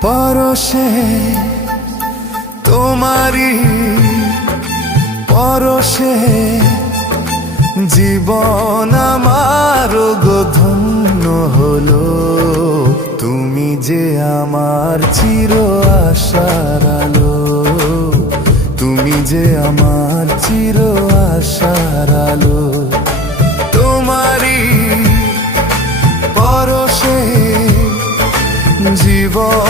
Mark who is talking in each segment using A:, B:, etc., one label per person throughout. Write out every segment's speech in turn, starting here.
A: পরশে তোমারই পরশে জীবন আমার ধন্য হলো। তুমি যে আমার চির আশার আলো। তুমি যে আমার চির আশার আলো। তোমারই পরশে জীবন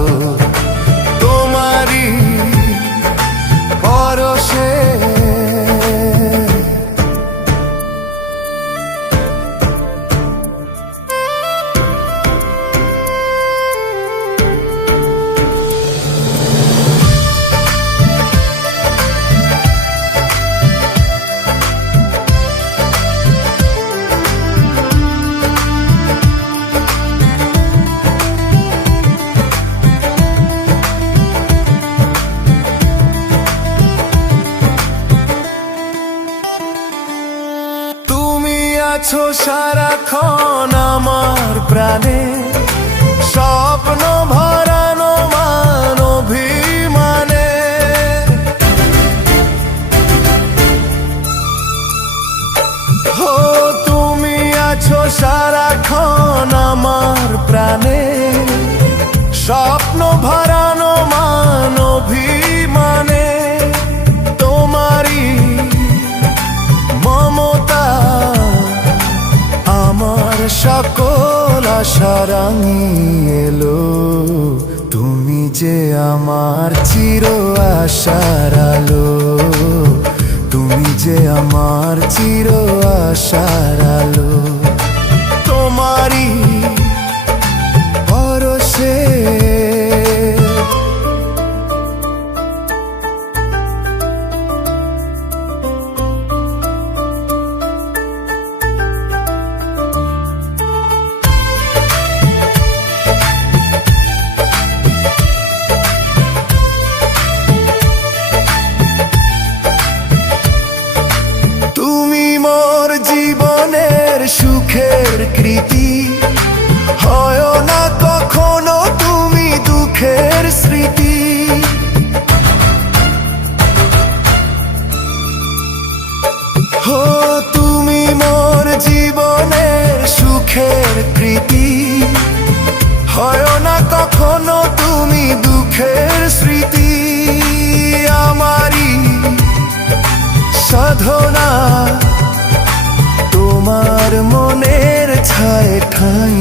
A: আছো সারাক্ষণ আমার প্রাণে। স্বপ্ন ভরানো মান অভিমানে হো, তুমি আছো সারাক্ষণ আমার প্রাণে। স্বপ্ন ভরানো আশা এলো। তুমি যে আমার চির আশার আলো। তুমি যে আমার চির আশার আলো। তোমারই কৃতি হয় না কখনো তুমি দুঃখের স্মৃতি। হো, তুমি মোর জীবনের সুখের কৃতি হয় না কখনো তুমি দুঃখের স্মৃতি। আমারই সাধনা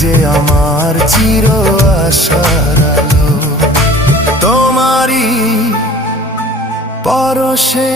A: যে আমার চির আশার আলো তোমারই পরশে।